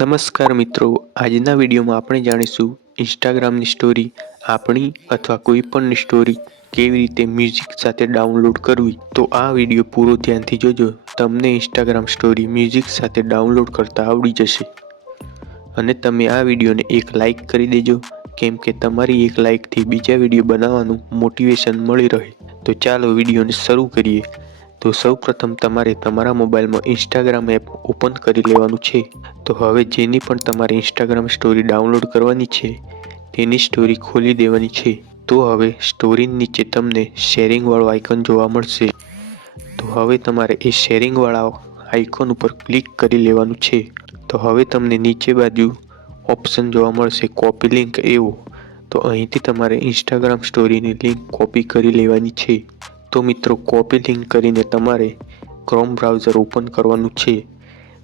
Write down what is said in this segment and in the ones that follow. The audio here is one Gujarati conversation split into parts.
નમસ્કાર મિત્રો, આજના વિડીયોમાં આપણે જાણીશું ઇન્સ્ટાગ્રામની સ્ટોરી આપણી અથવા કોઈ પણની સ્ટોરી કેવી રીતે મ્યુઝિક સાથે ડાઉનલોડ કરવી। તો આ વિડીયો પૂરો ધ્યાનથી જોજો, તમને ઇન્સ્ટાગ્રામ સ્ટોરી મ્યુઝિક સાથે ડાઉનલોડ કરતા આવડી જશે। અને તમે આ વિડીયોને એક લાઇક કરી દેજો, કેમ કે તમારી એક લાઇકથી બીજા વિડીયો બનાવવાનું મોટિવેશન મળી રહે। તો ચાલો વિડીયોને શરૂ કરીએ। તો સૌપ્રથમ તમારે તમારા મોબાઈલમાં ઇન્સ્ટાગ્રામ એપ ઓપન કરી લેવાનું છે। તો હવે જેની પણ તમારે ઇન્સ્ટાગ્રામ સ્ટોરી ડાઉનલોડ કરવાની છે તેની સ્ટોરી ખોલી દેવાની છે। તો હવે સ્ટોરી નીચે તમને શેરિંગ વાળો આઇકન જોવા મળશે। તો હવે તમારે એ શેરિંગ વાળા આઇકન ઉપર ક્લિક કરી લેવાનું છે। તો હવે તમને નીચે બાજુ ઓપ્શન જોવા મળશે કોપી લિંક એવો। તો અહીંથી તમારે ઇન્સ્ટાગ્રામ સ્ટોરીની લિંક કોપી કરી લેવાની છે। તો મિત્રો, કોપી લિંક કરીને તમારે ક્રોમ બ્રાઉઝર ઓપન કરવાનું છે।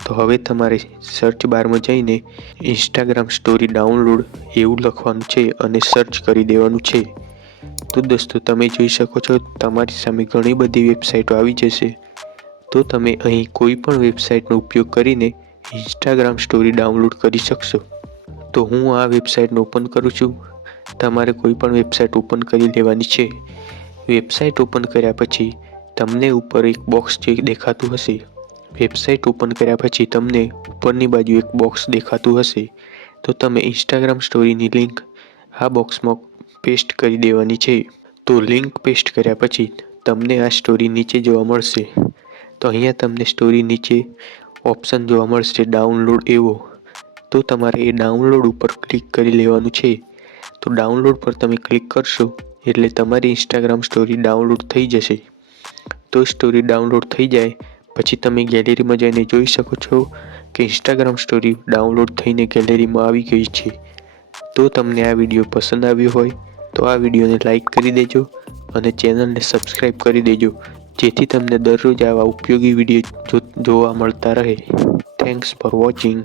તો હવે તમારે સર્ચ બારમાં જઈને ઇન્સ્ટાગ્રામ સ્ટોરી ડાઉનલોડ એવું લખવાનું છે અને સર્ચ કરી દેવાનું છે। તો દોસ્તો, તમે જોઈ શકો છો તમારી સામે ઘણી બધી વેબસાઇટો આવી જશે। તો તમે અહીં કોઈ પણ વેબસાઇટનો ઉપયોગ કરીને ઇન્સ્ટાગ્રામ સ્ટોરી ડાઉનલોડ કરી શકશો। તો હું આ વેબસાઇટને ઓપન કરું છું। તમારે કોઈ પણ વેબસાઇટ ઓપન કરી લેવાની છે। વેબસાઇટ ઓપન કર્યા પછી તમને ઉપર એક બોક્સ જે દેખાતું હશે, વેબસાઇટ ઓપન કર્યા પછી તમને ઉપરની બાજુ એક બોક્સ દેખાતું હશે। તો તમે ઇન્સ્ટાગ્રામ સ્ટોરીની લિંક આ બોક્સમાં પેસ્ટ કરી દેવાની છે। તો લિંક પેસ્ટ કર્યા પછી તમને આ સ્ટોરી નીચે જોવા મળશે। તો અહીંયા તમને સ્ટોરી નીચે ઓપ્શન જોવા મળશે ડાઉનલોડ એવો। તો તમારે એ ડાઉનલોડ ઉપર ક્લિક કરી લેવાનું છે। તો ડાઉનલોડ પર તમે ક્લિક કરશો એટલે તમારી ઇન્સ્ટાગ્રામ સ્ટોરી ડાઉનલોડ થઈ જશે। તો સ્ટોરી ડાઉનલોડ થઈ જાય પછી તમે ગેલેરીમાં જઈને જોઈ શકો છો કે ઇન્સ્ટાગ્રામ સ્ટોરી ડાઉનલોડ થઈને ગેલેરીમાં આવી ગઈ છે। તો તમને આ વિડીયો પસંદ આવ્યો હોય તો આ વિડીયોને લાઇક કરી દેજો અને ચેનલને સબસ્ક્રાઈબ કરી દેજો, જેથી તમને દરરોજ આવા ઉપયોગી વિડીયો જોવા મળતા રહે। Thanks for watching.